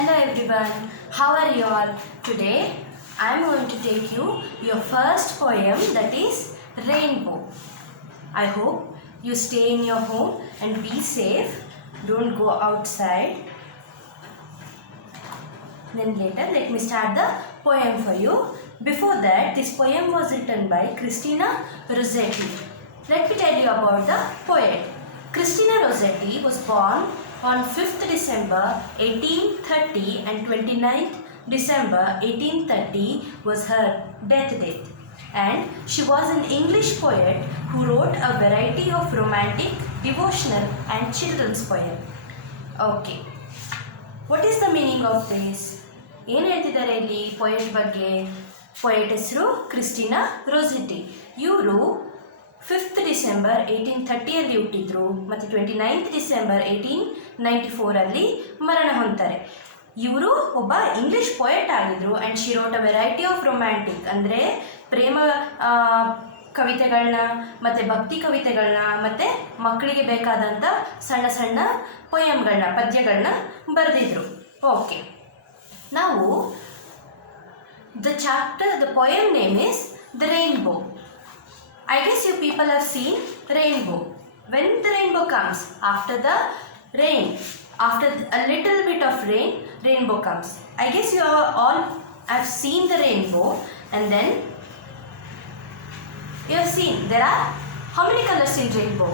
Hello everyone, how are you all? Today I am going to take you your first poem, that is Rainbow. I hope you stay in your home and be safe. Don't go outside. Then later let me start the poem for you. Before that, this poem was written by Christina Rossetti. Let me tell you about the poet. Christina Rossetti was born on 5th December 1830 and 29th December 1830 was her death date. And she was an English poet who wrote a variety of romantic, devotional and children's poem. Okay. What is the meaning of this? ಏನು ಹೇಳ್ತಿದ್ದಾರೆ ಇಲ್ಲಿ poet ಬಗ್ಗೆ? Poet ಹೆಸರು Christina ರೋಸೆಟ್ಟಿ. ಇವರು 5th December 1830 ಹುಟ್ಟಿದ್ರು ಮತ್ತು 29th December 1894 ಮರಣ ಹೊಂದ್ತಾರೆ. ಇವರು ಒಬ್ಬ ಇಂಗ್ಲಿಷ್ ಪೊಯೆಟ್ ಆಗಿದ್ರು. And she wrote a variety of romantic, ಅಂದರೆ ಪ್ರೇಮ ಕವಿತೆಗಳನ್ನ ಮತ್ತು ಭಕ್ತಿ ಕವಿತೆಗಳನ್ನ ಮತ್ತು ಮಕ್ಕಳಿಗೆ ಬೇಕಾದಂಥ ಸಣ್ಣ ಸಣ್ಣ ಪೊಯಮ್ಗಳನ್ನ, ಪದ್ಯಗಳನ್ನ ಬರೆದಿದ್ರು. ಓಕೆ, ನಾವು the poem name is The Rainbow. I guess you people have seen rainbow. When the rainbow comes, after the rain, after a little bit of rain, rainbow comes. I guess you all have seen the rainbow, and then you have seen there are how many colors in rainbow?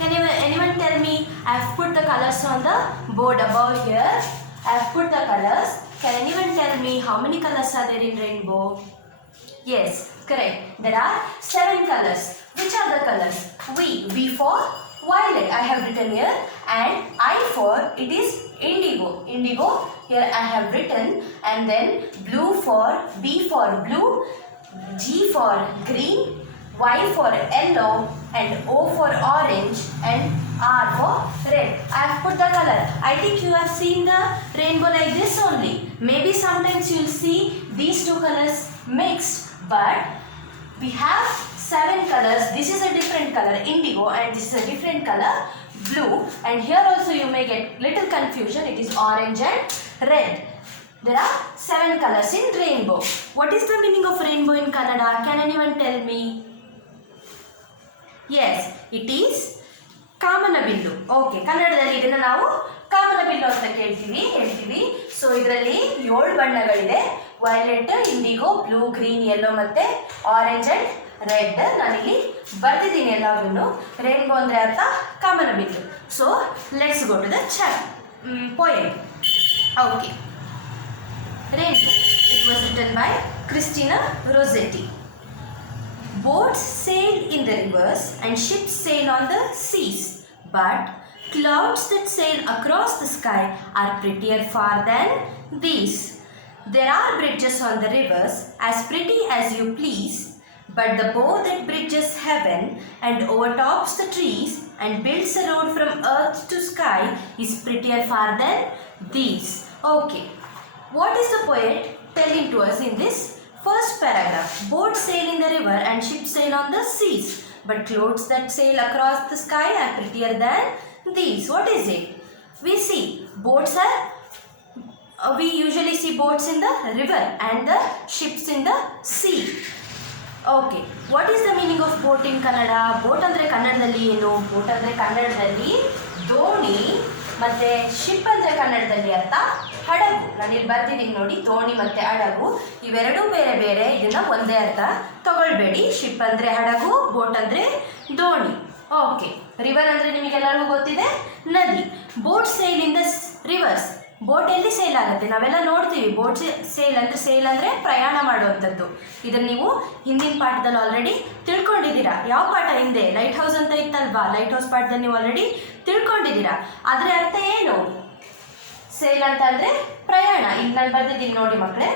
Can anyone tell me? I have put the colors on the board above here. I have put the colors. Can anyone tell me how many colors are there in rainbow? Yes, correct. There are 7 colors. Which are the colors? V for violet, I have written here, and I for it is indigo. Indigo here I have written, and then blue for B for blue, G for green, Y for yellow, and O for orange, and R for red. I have put the color. I think you have seen the rainbow like this only. Maybe sometimes you will see these two colors mixed, but we have 7 colors. This is a different color, indigo, and this is a different color, blue. And here also you may get little confusion. It is orange and red. There are 7 colors in rainbow. What is the meaning of rainbow in Kannada? Can anyone tell me? Yes, it is ಕಾಮನಬಿಲ್ಲು. Okay, ಕನ್ನಡದಲ್ಲಿ ಇದನ್ನು ನಾವು ಕಾಮನಬಿಲ್ಲು ಅಂತ ಹೇಳ್ತೀವಿ. So ಇದರಲ್ಲಿ 7 ಬಣ್ಣಗಳಿದೆ. Violet, indigo, blue, green, yellow ಮತ್ತು ಆರೆಂಜ್ ಆ್ಯಂಡ್ ರೆಡ್. ನಾನಿಲ್ಲಿ ಬರ್ತಿದ್ದೀನಿ ಎಲ್ಲವನ್ನೂ. ರೇನ್ಬೋ ಅಂದರೆ ಅರ್ಥ ಕಾಮನಬಿಲ್ಲು. So let's go to the poem. Okay, rainbow. It was written by Christina Rossetti. Boats sail in the rivers and ships sail on the seas, but clouds that sail across the sky are prettier far than these. There are bridges on the rivers as pretty as you please, but the bow that bridges heaven and overtops the trees and builds a road from earth to sky is prettier far than these. Okay, what is the poet telling to us in this first paragraph? Boats sail in the river and ships sail on the seas, but clouds that sail across the sky are prettier than these. What is it? We see boats are, we usually see boats in the river and the ships in the sea. Okay, what is the meaning of boat in Kannada? Boat ಅಂದರೆ ಕನ್ನಡದಲ್ಲಿ ಏನು? boat ಅಂದರೆ ಕನ್ನಡದಲ್ಲಿ ದೋಣಿ, ಮತ್ತು ship ಅಂದರೆ ಕನ್ನಡದಲ್ಲಿ ಅರ್ಥ ಹಡಗು. ನಾನಿಲ್ಲಿ ಬರ್ತಿದ್ದೀನಿ ನೋಡಿ, ದೋಣಿ ಮತ್ತು ಹಡಗು ಇವೆರಡೂ ಬೇರೆ ಬೇರೆ, ಇದನ್ನು ಒಂದೇ ಅರ್ಥ ತಗೊಳ್ಬೇಡಿ. ಶಿಪ್ ಅಂದರೆ ಹಡಗು, ಬೋಟ್ ಅಂದರೆ ದೋಣಿ. ಓಕೆ, ರಿವರ್ ಅಂದರೆ ನಿಮಗೆಲ್ಲರಿಗೂ ಗೊತ್ತಿದೆ, ನದಿ. Boat sail in the rivers. Boat ಎಲ್ಲಿ ಸೇಲ್ ಆಗುತ್ತೆ? ನಾವೆಲ್ಲ ನೋಡ್ತೀವಿ. ಬೋಟ್ ಸೇಲ್ ಅಂದರೆ ಪ್ರಯಾಣ ಮಾಡುವಂಥದ್ದು. ಇದನ್ನು ನೀವು ಹಿಂದಿನ ಪಾಠದಲ್ಲಿ ಆಲ್ರೆಡಿ ತಿಳ್ಕೊಂಡಿದ್ದೀರಾ. ಯಾವ ಪಾಠ ಹಿಂದೆ? ಲೈಟ್ ಹೌಸ್ ಅಂತ ಇತ್ತಲ್ವಾ? ಲೈಟ್ ಹೌಸ್ ಪಾಠದಲ್ಲಿ ನೀವು ಆಲ್ರೆಡಿ ತಿಳ್ಕೊಂಡಿದ್ದೀರಾ. ಅದರ ಅರ್ಥ ಏನು? ಸೇಲ್ ಅಂತ ಅಂದರೆ ಪ್ರಯಾಣ. ಈಗ ನಾನು ಬರ್ತಿದ್ದೀನಿ ನೋಡಿ ಮಕ್ಕಳೇ,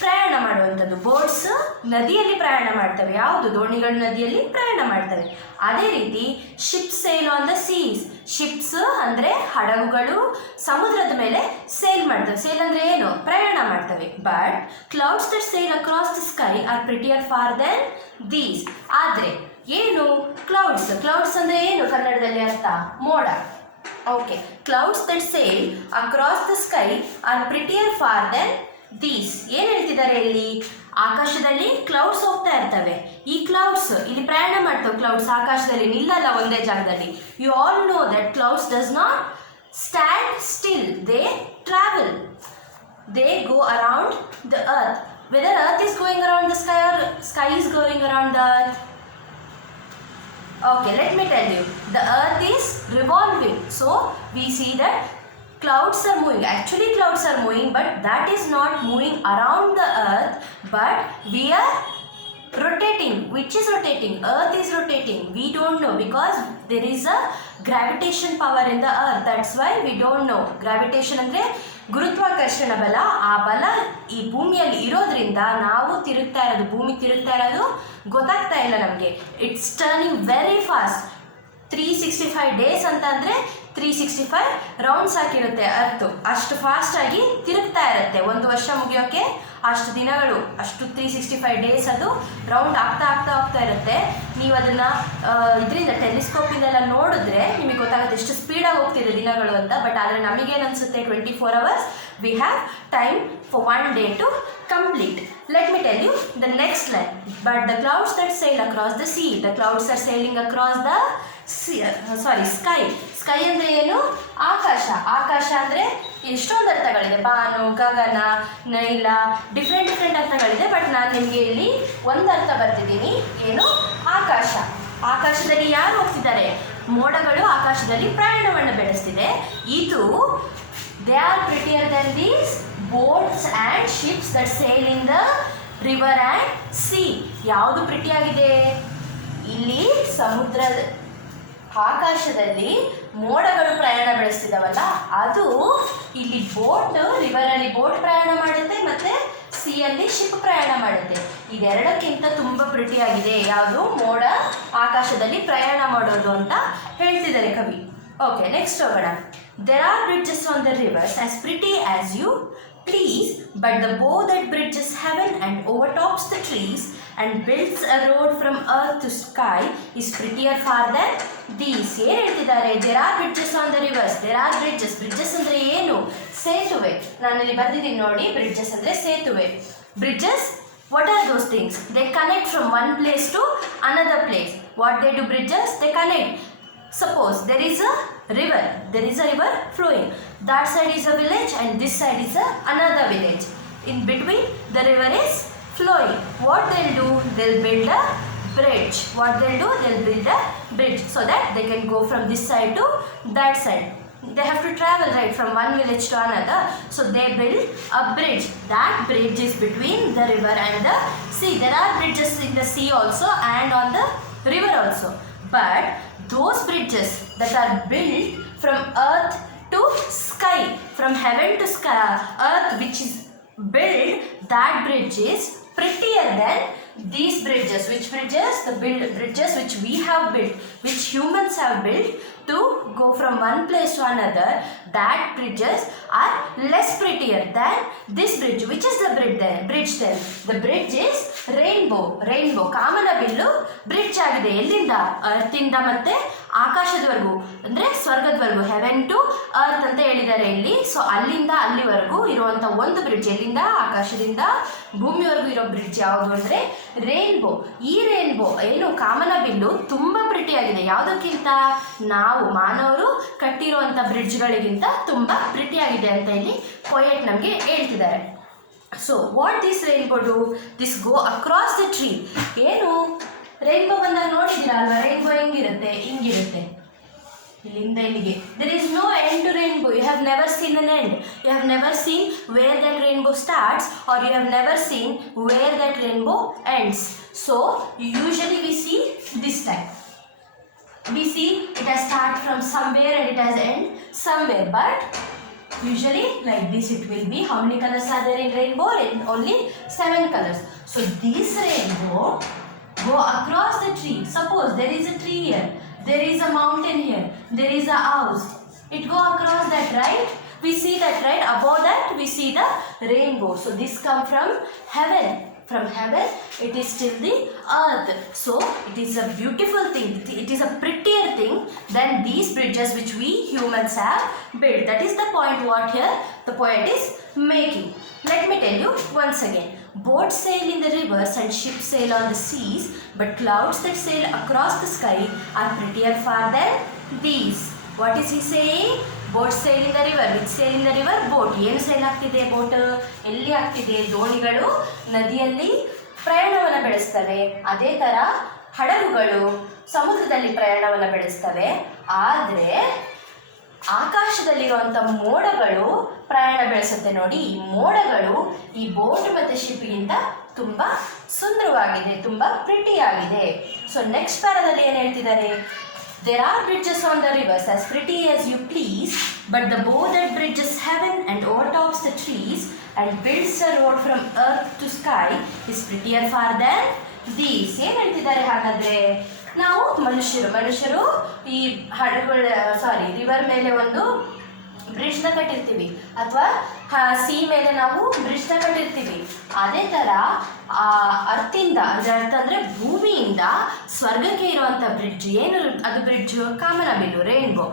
ಪ್ರಯಾಣ ಮಾಡುವಂಥದ್ದು. ಬೋಟ್ಸ್ ನದಿಯಲ್ಲಿ ಪ್ರಯಾಣ ಮಾಡ್ತವೆ. ಯಾವುದು? ದೋಣಿಗಳು ನದಿಯಲ್ಲಿ ಪ್ರಯಾಣ ಮಾಡ್ತವೆ. ಅದೇ ರೀತಿ ships sail on the seas. Ships ಅಂದರೆ ಹಡಗುಗಳು ಸಮುದ್ರದ ಮೇಲೆ ಸೇಲ್ ಮಾಡ್ತವೆ. ಸೇಲ್ ಅಂದರೆ ಏನು? ಪ್ರಯಾಣ ಮಾಡ್ತವೆ. But clouds that sail across the sky are prettier far than these. ಆದರೆ ಏನು? ಕ್ಲೌಡ್ಸ್ ಅಂದರೆ ಏನು ಕನ್ನಡದಲ್ಲಿ ಅರ್ಥ? ಮೋಡ. Okay, clouds that sail across the sky are prettier far than these. ಏನು ಹೇಳ್ತಿದ್ದಾರೆ ಇಲ್ಲಿ? ಆಕಾಶದಲ್ಲಿ ಕ್ಲೌಡ್ಸ್ ಹೋಗ್ತಾ ಇರ್ತವೆ. ಈ ಕ್ಲೌಡ್ಸ್ ಇಲ್ಲಿ ಪ್ರಯಾಣ ಮಾಡ್ತವೆ. ಕ್ಲೌಡ್ಸ್ ಆಕಾಶದಲ್ಲಿ ನಿಲ್ಲಲ್ಲ ಒಂದೇ ಜಾಗದಲ್ಲಿ. You all know that clouds does not stand still, they travel, they go around the earth. Whether earth is going around the sky or sky is going around the earth. Okay, let me tell you, the earth is revolving, so we see that clouds are moving. Actually clouds are moving, but that is not moving around the earth, but we are rotating. Which is rotating? Earth is rotating. We don't know because there is a gravitation power in the earth. That's why we don't know. Gravitation ಅಂದ್ರೆ ಗುರುತ್ವಾಕರ್ಷಣ ಬಲ. ಆ ಬಲ ಈ ಭೂಮಿಯಲ್ಲಿ ಇರೋದ್ರಿಂದ ನಾವು ತಿರುಗ್ತಾ ಇರೋದು, ಭೂಮಿ ತಿರುಗ್ತಾ ಇರೋದು ಗೊತ್ತಾಗ್ತಾ ಇಲ್ಲ ನಮಗೆ. It's turning very fast. 365 days ಅಂತ ಅಂದರೆ 365 ರೌಂಡ್ಸ್ ಹಾಕಿರುತ್ತೆ ಅರ್ತು. ಅಷ್ಟು ಫಾಸ್ಟಾಗಿ ತಿರುಗ್ತಾ ಇರುತ್ತೆ. ಒಂದು ವರ್ಷ ಮುಗಿಯೋಕ್ಕೆ ಅಷ್ಟು ದಿನಗಳು, ಅಷ್ಟು 365 ಡೇಸ್ ಅದು ರೌಂಡ್ ಆಗ್ತಾ ಇರುತ್ತೆ. ನೀವು ಅದನ್ನು ಇದರಿಂದ ಟೆಲಿಸ್ಕೋಪಿಂದೆಲ್ಲ ನೋಡಿದ್ರೆ ನಿಮಗೆ ಗೊತ್ತಾಗುತ್ತೆ ಎಷ್ಟು ಸ್ಪೀಡಾಗಿ ಹೋಗ್ತಿದೆ ದಿನಗಳು ಅಂತ. ಬಟ್ ಆದರೆ ನಮಗೇನು ಅನಿಸುತ್ತೆ, 24 hours we have time for one day to complete. Let me tell you the next line. But the clouds that sail across the sea, the clouds are sailing across the sky. Sky ಅಂದರೆ ಏನು? ಆಕಾಶ. ಆಕಾಶ ಅಂದರೆ ಎಷ್ಟೊಂದು ಅರ್ಥಗಳಿದೆ. ಬಾನು, ಗಗನ, ನೈಲ, different ಅರ್ಥಗಳಿದೆ. But ನಾನು ನಿಮಗೆ ಇಲ್ಲಿ ಒಂದು ಅರ್ಥ ಬರ್ತಿದ್ದೀನಿ. ಏನು? ಆಕಾಶ. ಆಕಾಶದಲ್ಲಿ ಯಾರು ಹೋಗ್ತಿದ್ದಾರೆ? ಮೋಡಗಳು ಆಕಾಶದಲ್ಲಿ ಪ್ರಯಾಣವನ್ನು ಬೆಳೆಸ್ತಿದೆ. ಇದು they are prettier than these boats and ships that sail in the river and sea. ಯಾವುದು ಪ್ರಿಟಿ ಆಗಿದೆ? ಇಲ್ಲಿ ಸಮುದ್ರದ ಆಕಾಶದಲ್ಲಿ ಮೋಡಗಳು ಪ್ರಯಾಣ ಬೆಳೆಸ್ತಿದ್ದಾವಲ್ಲ, ಅದು ಇಲ್ಲಿ ಬೋಟ್, ರಿವರಲ್ಲಿ ಬೋಟ್ ಪ್ರಯಾಣ ಮಾಡುತ್ತೆ, ಮತ್ತು ಸಿಯಲ್ಲಿ ಶಿಪ್ ಪ್ರಯಾಣ ಮಾಡುತ್ತೆ. ಇದೆರಡಕ್ಕಿಂತ ತುಂಬ ಪ್ರಿಟಿಯಾಗಿದೆ ಯಾವುದು? ಮೋಡ ಆಕಾಶದಲ್ಲಿ ಪ್ರಯಾಣ ಮಾಡೋದು ಅಂತ ಹೇಳ್ತಿದ್ದಾರೆ ಕವಿ. ಓಕೆ, ನೆಕ್ಸ್ಟ್ ಹೋಗೋಣ. There are bridges on the rivers as pretty as you please, but the bow that bridges heaven and overtops the trees and builds a road from earth to sky is prettier far than these. ಏನು ಹೇಳ್ತಿದ್ದಾರೆ? There are bridges on the rivers. There are bridges. Bridges ಅಂದರೆ ಏನು? ಸೇತುವೆ. ನಾನಿಲ್ಲಿ ಬರ್ದಿದ್ದೀನಿ ನೋಡಿ. bridges ಅಂದರೆ ಸೇತುವೆ. Bridges, what are those things? They connect from one place to another place. What they do bridges? They connect. Suppose there is a river flowing. That side is a village and this side is another village. In between the river is flowing. What they'll do? They'll build a bridge. What they'll do? They'll build a bridge so that they can go from this side to that side. They have to travel, right, from one village to another. So they build a bridge. That bridge is between the river and the sea. There are bridges in the sea also and on the river also. But those bridges that are built from earth to sky, from heaven to sky, earth which is built, that bridge is prettier than these bridges. Which bridges? The bridges which we have built, which humans have built to go from one place to another. That bridges are less prettier than this bridge. Which is the bridge then? The bridge is rainbow. Kamanabillu bridge ಆಗಿದೆ. ಎಲ್ಲಿಂದ? ಅರ್ತಿಂದ ಮತ್ತೆ ಆಕಾಶದವರೆಗೂ, ಅಂದರೆ ಸ್ವರ್ಗದವರೆಗೂ, Heaven to earth ಅಂತ ಹೇಳಿದ್ದಾರೆ ಇಲ್ಲಿ. So ಅಲ್ಲಿಂದ ಅಲ್ಲಿವರೆಗೂ ಇರುವಂಥ ಒಂದು ಬ್ರಿಡ್ಜ್. ಎಲ್ಲಿಂದ? ಆಕಾಶದಿಂದ ಭೂಮಿವರೆಗೂ ಇರೋ ಬ್ರಿಡ್ಜ್ ಯಾವುದು ಅಂದರೆ ರೇನ್ಬೋ. ಈ ರೇನ್ಬೋ ಏನು ಕಾಮನಬಿಲ್ಲು ತುಂಬ ಪ್ರಿಟಿಯಾಗಿದೆ. ಯಾವುದಕ್ಕಿಂತ? ನಾವು ಮಾನವರು ಕಟ್ಟಿರುವಂಥ ಬ್ರಿಡ್ಜ್ಗಳಿಗಿಂತ ತುಂಬ ಪ್ರಿಟಿಯಾಗಿದೆ ಅಂತ ಇಲ್ಲಿ ಪೊಯೆಟ್ ನಮಗೆ ಹೇಳ್ತಿದ್ದಾರೆ. So what this rainbow do? This go across the tree. ಏನು ರೇನ್ಬೋ ಬಂದಾಗ ನೋಡಿದ್ದೀರಾ ಅಲ್ವಾ? ರೇನ್ಬೋ ಹಿಂಗಿರುತ್ತೆ. ಇಲ್ಲಿಂದ ಇಲ್ಲಿಗೆ. There is no end to rainbow. You have never seen an end. You have never seen where that rainbow starts, or you have never seen where that rainbow ends. So usually we see this type. We see it has start from somewhere and it has end somewhere. But usually like this it will be. How many colors are there in rainbow? Only 7 colors. So this rainbow go across the tree. Suppose there is a tree here, there is a mountain here, there is a house. It go across that, right? We see that, right? Above that we see the rainbow. So this come from heaven. From heaven it is till the earth. So it is a beautiful thing. It is a prettier thing than these bridges which we humans have built. That is the point what here the poet is making. Let me tell you once again. Boats sail in the rivers and ships sail on the seas, but clouds that sail across the sky are prettier far than these. What is he saying? Boats sail in the river. Which sail in the river? Boat. ಏನು sale ಆಗ್ತಿದೆ boat? ಎಲ್ಲಿ ಆಗ್ತಿದೆ? ದೋಣಿಗಳು ನದಿಯಲ್ಲಿ ಪ್ರಯಾಣವನ್ನು ಬೆಳೆಸ್ತವೆ. ಅದೇ ಥರ ಹಡಗುಗಳು ಸಮುದ್ರದಲ್ಲಿ ಪ್ರಯಾಣವನ್ನು ಬೆಳೆಸ್ತವೆ. ಆದರೆ ಆಕಾಶದಲ್ಲಿರುವಂಥ ಮೋಡಗಳು ಪ್ರಯಾಣ ಬೆಳೆಸುತ್ತೆ ನೋಡಿ. ಈ ಮೋಡಗಳು ಈ ಬೋಟ್ ಮತ್ತು ಶಿಪ್ಗಿಂತ ತುಂಬ ಸುಂದರವಾಗಿದೆ, ತುಂಬ ಪ್ರಿಟಿಯಾಗಿದೆ. ಸೊ ನೆಕ್ಸ್ಟ್ ಪ್ಯಾರಾದಲ್ಲಿ ಏನು ಹೇಳ್ತಿದ್ದಾರೆ? There are bridges on the rivers as pretty as you please, but the bow that bridges heaven and overtops the trees and builds a road from earth to sky is prettier far than these. ಏನು ಹೇಳ್ತಿದ್ದಾರೆ ಹಾಗಾದರೆ? ನಾವು ಮನುಷ್ಯರು ಈ ಹಡಗುಗಳ river ಮೇಲೆ ಒಂದು ಬ್ರಿಡ್ಜ್ನ ಕಟ್ಟಿರ್ತೀವಿ, ಅಥವಾ ಸಿ ಮೇಲೆ ನಾವು ಬ್ರಿಡ್ಜ್ನ ಕಟ್ಟಿರ್ತೀವಿ. ಅದೇ ಥರ ಅರ್ಥಿಂದ ಅರ್ಥ ಅಂದರೆ ಭೂಮಿಯಿಂದ ಸ್ವರ್ಗಕ್ಕೆ ಇರುವಂಥ ಬ್ರಿಡ್ಜ್ ಏನು ಅದು ಬ್ರಿಡ್ಜು? ಕಾಮನಬಿಲ್ಲು, ರೇನ್ಬೋ.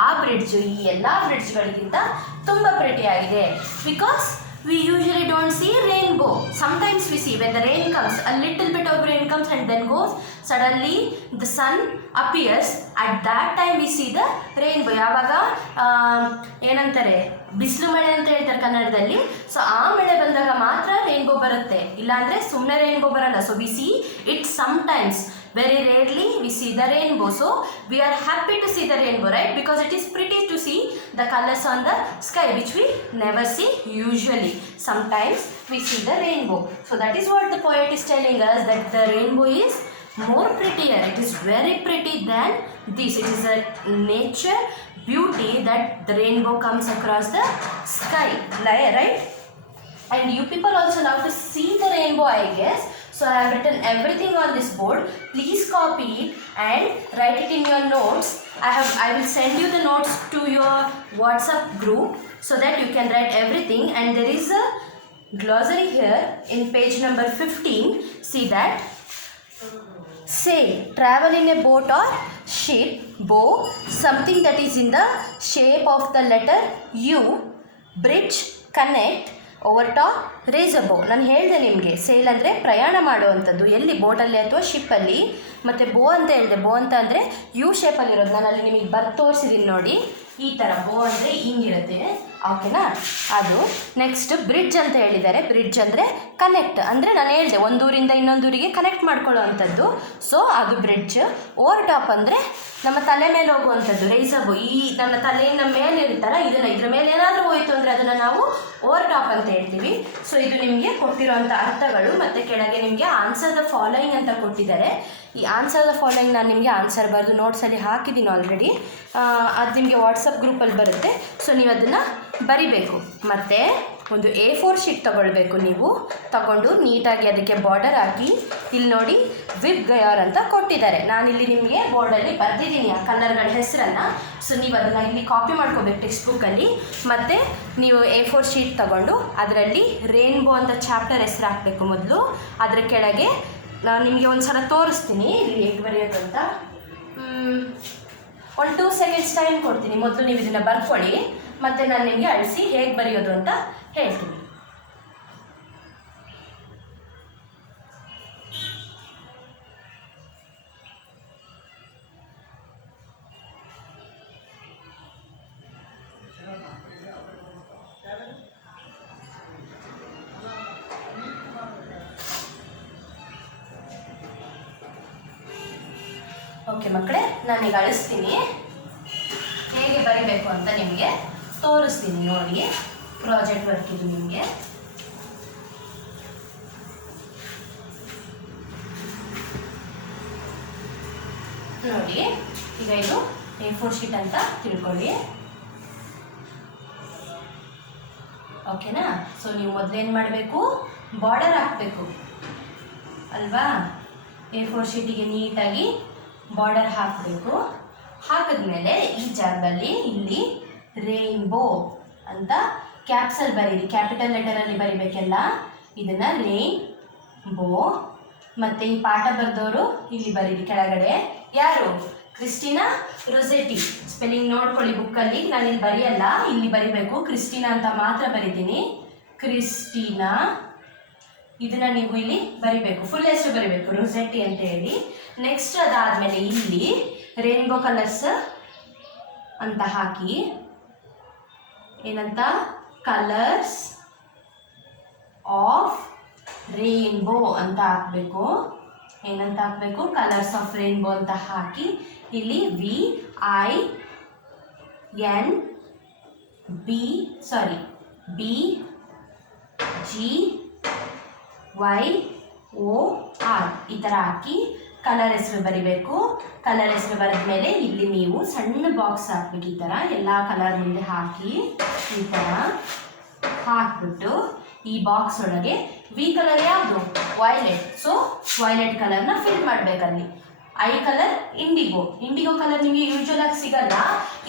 ಆ ಬ್ರಿಡ್ಜು ಈ ಎಲ್ಲ ಬ್ರಿಡ್ಜ್ಗಳಿಗಿಂತ ತುಂಬ ಪ್ರಿಟಿಯಾಗಿದೆ. Because we usually don't see rainbow. Sometimes we see when the rain comes, a little bit of rain comes and then goes, suddenly the sun appears. At that time we see the rainbow. ಯಾವಾಗ ಏನಂತಾರೆ, ಬಿಸಿಲು ಮಳೆ ಅಂತ ಹೇಳ್ತಾರೆ ಕನ್ನಡದಲ್ಲಿ. So ಆ ಮಳೆ ಬಂದಾಗ ಮಾತ್ರ ರೇನ್ಬೋ ಬರುತ್ತೆ, ಇಲ್ಲಾಂದರೆ ಸುಮ್ಮನೆ ರೇನ್ಬೋ ಬರಲ್ಲ. So we C it sometimes. Very rarely we see the rainbow. So we are happy to see the rainbow, right? Because it is pretty to see the colors on the sky, which we never see usually. Sometimes we see the rainbow. So that is what the poet is telling us, that the rainbow is more prettier. It is very pretty than this. It is a nature beauty that the rainbow comes across the sky, right? And you people also love to see the rainbow, I guess. So I have written everything on this board. Please copy it and write it in your notes. I will send you the notes to your WhatsApp group so that you can write everything. And there is a glossary here in page number 15. See that. Sail, travel in a boat or ship. Bow, something that is in the shape of the letter U. Bridge, connect. Overtop, raise a bow. ನಾನು ಹೇಳಿದೆ ನಿಮಗೆ, sale ಅಂದರೆ ಪ್ರಯಾಣ ಮಾಡುವಂಥದ್ದು, ಎಲ್ಲಿ ಬೋಟಲ್ಲಿ ಅಥವಾ ಶಿಪ್ಪಲ್ಲಿ. ಮತ್ತು ಬೋ ಅಂತ ಹೇಳಿದೆ. ಬೋ ಅಂತ ಅಂದರೆ ಯು ಶೇಪಲ್ಲಿರೋದು. ನಾನು ಅಲ್ಲಿ ನಿಮಗೆ ತೋರಿಸಿದ್ದೀನಿ ನೋಡಿ, ಈ ಥರ. ಬೋ ಅಂದರೆ ಹಿಂಗಿರುತ್ತೆ, ಓಕೆನಾ? ಅದು. ನೆಕ್ಸ್ಟ್ ಬ್ರಿಡ್ಜ್ ಅಂತ ಹೇಳಿದ್ದಾರೆ. ಬ್ರಿಡ್ಜ್ ಅಂದರೆ ಕನೆಕ್ಟ್, ಅಂದರೆ ನಾನು ಹೇಳಿದೆ ಒಂದೂರಿಂದ ಇನ್ನೊಂದೂರಿಗೆ ಕನೆಕ್ಟ್ ಮಾಡ್ಕೊಳ್ಳೋ ಅಂಥದ್ದು. ಸೊ ಅದು ಬ್ರಿಡ್ಜ್. ಓವರ್ ಟಾಪ್ ಅಂದರೆ ನಮ್ಮ ತಲೆ ಮೇಲೆ ಹೋಗುವಂಥದ್ದು, ರೈಸಬು. ಈ ನನ್ನ ತಲೆಯಿಂದ ಮೇಲೆ ಇರ್ತಾರ, ಇದ್ರ ಮೇಲೆ ಏನಾದರೂ ಹೋಯಿತು ಅಂದರೆ ಅದನ್ನು ನಾವು ಓವರ್ ಟಾಪ್ ಅಂತ ಹೇಳ್ತೀವಿ. ಸೊ ಇದು ನಿಮಗೆ ಕೊಟ್ಟಿರೋಂಥ ಅರ್ಥಗಳು. ಮತ್ತು ಕೆಳಗೆ ನಿಮಗೆ ಆನ್ಸರ್ ದ ಫಾಲೋಯಿಂಗ್ ಅಂತ ಕೊಟ್ಟಿದ್ದಾರೆ. ಈ ಆನ್ಸರ್ ದ ಫಾಲೋಯಿಂಗ್ ನಾನು ನಿಮಗೆ ಆನ್ಸರ್ ಬರೆದು ನೋಟ್ಸಲ್ಲಿ ಹಾಕಿದ್ದೀನಿ ಆಲ್ರೆಡಿ. ಅದು ನಿಮಗೆ ವಾಟ್ಸಪ್ ಗ್ರೂಪಲ್ಲಿ ಬರುತ್ತೆ. ಸೊ ನೀವು ಅದನ್ನು ಬರಿಬೇಕು. ಮತ್ತು ಒಂದು A4 ಶೀಟ್ ತೊಗೊಳ್ಬೇಕು. ನೀವು ತಗೊಂಡು ನೀಟಾಗಿ ಅದಕ್ಕೆ ಬಾರ್ಡರ್ ಹಾಕಿ, ಇಲ್ಲಿ ನೋಡಿ ವಿಬ್ ಗಯಾರ್ ಅಂತ ಕೊಟ್ಟಿದ್ದಾರೆ. ನಾನಿಲ್ಲಿ ನಿಮಗೆ ಬೋರ್ಡಲ್ಲಿ ಬರೆದಿದ್ದೀನಿ ಆ ಕಲರ್ಗಳ ಹೆಸರನ್ನು. ಸೊ ನೀವು ಅದನ್ನು ಇಲ್ಲಿ ಕಾಪಿ ಮಾಡ್ಕೋಬೇಕು ಟೆಕ್ಸ್ಟ್ ಬುಕ್ಕಲ್ಲಿ. ಮತ್ತು ನೀವು A4 ಶೀಟ್ ತಗೊಂಡು ಅದರಲ್ಲಿ ರೇನ್ಬೋ ಅಂತ ಚಾಪ್ಟರ್ ಹೆಸರು ಹಾಕಬೇಕು ಮೊದಲು. ಅದರ ಕೆಳಗೆ ನಾನು ನಿಮಗೆ ಒಂದು ಸಲ ತೋರಿಸ್ತೀನಿ ಇಲ್ಲಿ ಹೇಗೆ ಬರೆಯೋದು ಅಂತ. 1-2 ಸೆಕೆಂಡ್ಸ್ ಟೈಮ್ ಕೊಡ್ತೀನಿ. ಮೊದಲು ನೀವು ಇದನ್ನು ಬರ್ಕೊಳ್ಳಿ, ಮತ್ತು ನಾನು ನಿಮಗೆ ಅಳಿಸಿ ಹೇಗೆ ಬರೆಯೋದು ಅಂತ ಹೇಳ್ತೀನಿ. ಓಕೆ ಮಕ್ಕಳೇ, ನಾನೀಗ ಅಳಿಸ್ತೀನಿ. ಹೇಗೆ ಬರಿಬೇಕು ಅಂತ ನಿಮಗೆ ತೋರಿಸ್ತೀನಿ ನೋಡಿ. ಪ್ರಾಜೆಕ್ಟ್ ವರ್ಕ್ ಇದು ನಿಮಗೆ. ನೋಡಿ, ಈಗ ಇದು A4 ಶೀಟ್ ಅಂತ ತಿಳ್ಕೊಳ್ಳಿ, ಓಕೆನಾ? ಸೊ ನೀವು ಮೊದಲೇನು ಮಾಡಬೇಕು, ಬಾರ್ಡರ್ ಹಾಕಬೇಕು ಅಲ್ವಾ? A4 ಶೀಟಿಗೆ ನೀಟಾಗಿ ಬಾರ್ಡರ್ ಹಾಕಬೇಕು. ಹಾಕಿದ್ಮೇಲೆ ಈ ಜಾಗದಲ್ಲಿ ಇಲ್ಲಿ ರೇನ್ಬೋ ಅಂತ ಕ್ಯಾಪ್ಸಲ್ಲಿ ಬರೀರಿ, ಕ್ಯಾಪಿಟಲ್ ಲೆಟರಲ್ಲಿ ಬರಿಬೇಕೆಲ್ಲ. ಇದನ್ನು ರೇನ್ಬೋ. ಮತ್ತು ಈ ಪಾಠ ಬರೆದವರು ಇಲ್ಲಿ ಬರೀರಿ ಕೆಳಗಡೆ. ಯಾರು? ಕ್ರಿಸ್ಟಿನಾ ರೊಸೆಟ್ಟಿ. ಸ್ಪೆಲ್ಲಿಂಗ್ ನೋಡ್ಕೊಳ್ಳಿ ಬುಕ್ಕಲ್ಲಿ, ನಾನು ಇಲ್ಲಿ ಬರೆಯಲ್ಲ, ಇಲ್ಲಿ ಬರಿಬೇಕು. ಕ್ರಿಸ್ಟಿನಾ ಅಂತ ಮಾತ್ರ ಬರಿತೀನಿ. ಕ್ರಿಸ್ಟಿನಾ, ಇದನ್ನು ನೀವು ಇಲ್ಲಿ ಬರಿಬೇಕು, ಫುಲ್ ಹೆಸರು ಬರಿಬೇಕು, ರೊಸೆಟ್ಟಿ ಅಂತ ಹೇಳಿ. ನೆಕ್ಸ್ಟ್ ಅದಾದಮೇಲೆ ಇಲ್ಲಿ ರೇನ್ಬೋ ಕಲರ್ಸ್ ಅಂತ ಹಾಕಿ, ಏನಂತ, ಕಲರ್ಸ್ ಆಫ್ ರೇನ್ಬೋ ಅಂತ ಹಾಕಬೇಕು. ಏನಂತ ಹಾಕಬೇಕು, ಕಲರ್ಸ್ ಆಫ್ ರೇನ್ಬೋ ಅಂತ ಹಾಕಿ ಇಲ್ಲಿ BINBGYOR ಈ ಥರ ಹಾಕಿ ಕಲರ್ ಹೆಸರು ಬರಿಬೇಕು. ಕಲರ್ ಹೆಸರು ಬರೆದ ಮೇಲೆ ಇಲ್ಲಿ ನೀವು ಸಣ್ಣ ಬಾಕ್ಸ್ ಹಾಕ್ಬೇಕು. ಈ ಥರ ಎಲ್ಲ ಕಲರ್ ಮುಂದೆ ಹಾಕಿ ಈ ಥರ ಹಾಕ್ಬಿಟ್ಟು ಈ ಬಾಕ್ಸ್ ಒಳಗೆ ವಿ ಕಲರ್ ಯಾವುದು, ವೈಲೆಟ್. ಸೊ ವೈಲೆಟ್ ಕಲರ್ನ ಫಿಲ್ ಮಾಡಬೇಕಲ್ಲಿ. ಐ ಕಲರ್ ಇಂಡಿಗೋ ಕಲರ್ ನಿಮಗೆ ಯೂಶುವಲ್ ಆಗಿ ಸಿಗಲ್ಲ.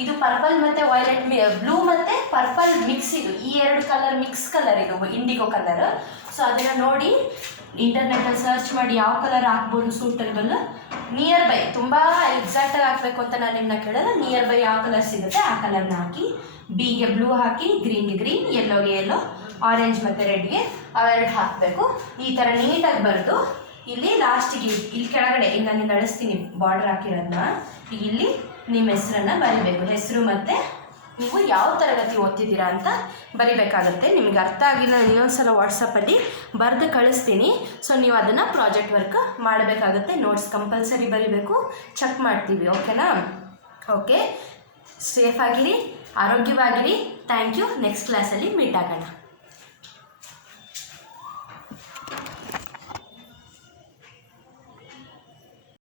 ಇದು ಪರ್ಪಲ್ ಮತ್ತು ವೈಲೆಟ್, ಬ್ಲೂ ಮತ್ತು ಪರ್ಪಲ್ ಮಿಕ್ಸ್, ಇದು ಈ ಎರಡು ಕಲರ್ ಮಿಕ್ಸ್ ಕಲರ್, ಇದು ಇಂಡಿಗೋ ಕಲರ್. ಸೊ ಅದನ್ನು ನೋಡಿ ಇಂಟರ್ನೆಟಲ್ಲಿ ಸರ್ಚ್ ಮಾಡಿ ಯಾವ ಕಲರ್ ಹಾಕ್ಬೋದು ಸೂಟೇಬಲ್. ನಿಯರ್ ಬೈ, ತುಂಬ ಎಕ್ಸಾಕ್ಟಾಗಿ ಹಾಕಬೇಕು ಅಂತ ನಾನು ನಿಮ್ಮನ್ನ ಕೇಳಲ್ಲ, ನಿಯರ್ ಬೈ ಯಾವ ಕಲರ್ ಸಿಗುತ್ತೆ ಆ ಕಲರ್ನ ಹಾಕಿ. ಬಿಗೆ ಬ್ಲೂ ಹಾಕಿ, ಗ್ರೀನ್ಗೆ ಗ್ರೀನ್, ಯೆಲ್ಲೋಗೆ ಯೆಲ್ಲೋ, ಆರೆಂಜ್ ಮತ್ತು ರೆಡ್ಗೆ ಅವೆರಡು ಹಾಕಬೇಕು. ಈ ಥರ ನೀಟಾಗಿ ಬರೆದು ಇಲ್ಲಿ ಲಾಸ್ಟಿಗೆ ಇಲ್ಲಿ ಕೆಳಗಡೆ ಇಲ್ಲಿ ನಾನು ನಡೆಸ್ತೀನಿ ಬಾರ್ಡರ್ ಹಾಕಿರೋದನ್ನ, ಇಲ್ಲಿ ನಿಮ್ಮ ಹೆಸರನ್ನು ಬರಿಬೇಕು. ಹೆಸರು ಮತ್ತು ನೀವು ಯಾವ ತರಗತಿ ಓದ್ತಿದ್ದೀರಾ ಅಂತ ಬರಿಬೇಕಾಗುತ್ತೆ. ನಿಮಗೆ ಅರ್ಥ ಆಗಿಲ್ಲ, ಇನ್ನೊಂದ್ಸಲ ವಾಟ್ಸಪ್ಪಲ್ಲಿ ಬರೆದು ಕಳಿಸ್ತೀನಿ. ಸೊ ನೀವು ಅದನ್ನು ಪ್ರಾಜೆಕ್ಟ್ ವರ್ಕ್ ಮಾಡಬೇಕಾಗುತ್ತೆ. ನೋಟ್ಸ್ ಕಂಪಲ್ಸರಿ ಬರಿಬೇಕು, ಚೆಕ್ ಮಾಡ್ತೀವಿ. ಓಕೆನಾ? ಓಕೆ, ಸೇಫ್ ಆಗಿರಿ, ಆರೋಗ್ಯವಾಗಿರಿ. Thank you. ನೆಕ್ಸ್ಟ್ ಕ್ಲಾಸಲ್ಲಿ ಮೀಟ್ ಆಗೋಣ.